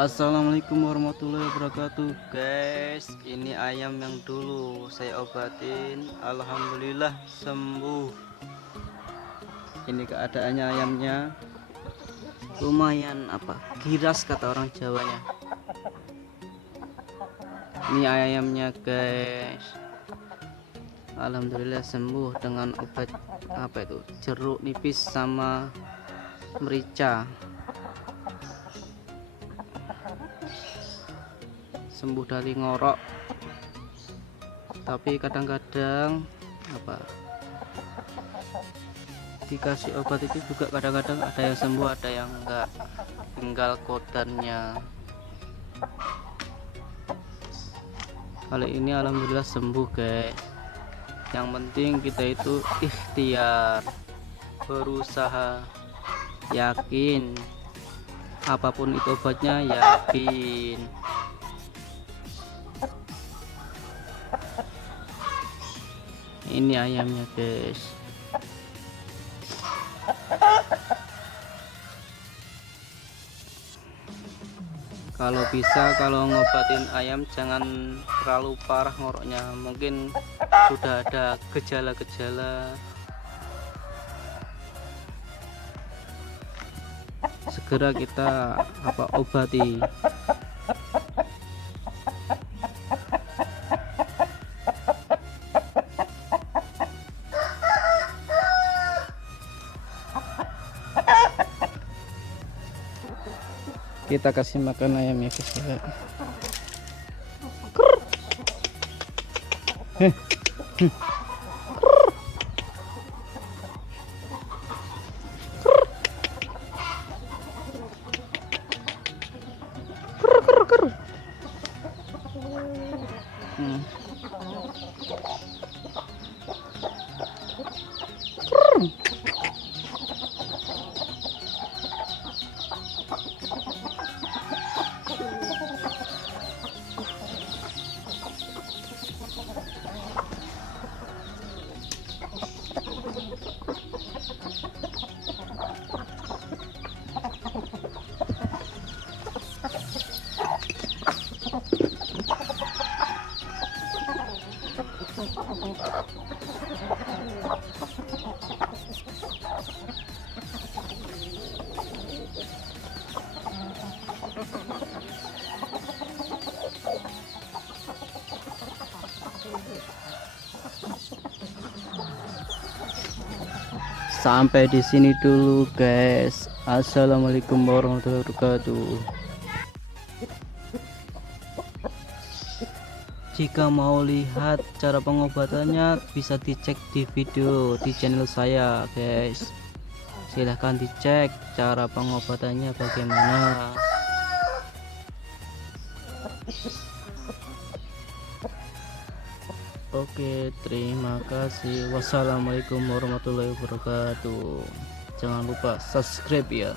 Assalamualaikum warahmatullahi wabarakatuh, guys. Ini ayam yang dulu saya obatin, alhamdulillah sembuh. Ini keadaannya ayamnya, lumayan giras kata orang Jawanya. Ini ayamnya, guys, alhamdulillah sembuh dengan obat jeruk nipis sama merica. Sembuh dari ngorok, tapi kadang-kadang dikasih obat itu juga kadang-kadang ada yang sembuh, ada yang enggak, tinggal kodannya. Kali ini alhamdulillah sembuh, guys. Yang penting kita itu ikhtiar, berusaha, yakin, apapun itu obatnya yakin. Ini ayamnya, guys. Kalau bisa, kalau ngobatin ayam jangan terlalu parah ngoroknya. Mungkin sudah ada gejala-gejala, segera kita obati. Kita kasih makan ayamnya, guys. Sampai di sini dulu, guys. Assalamualaikum warahmatullahi wabarakatuh. Jika mau lihat cara pengobatannya bisa dicek di video di channel saya, guys. Silahkan dicek cara pengobatannya bagaimana. Oke, terima kasih. Wassalamualaikum warahmatullahi wabarakatuh. Jangan lupa subscribe ya.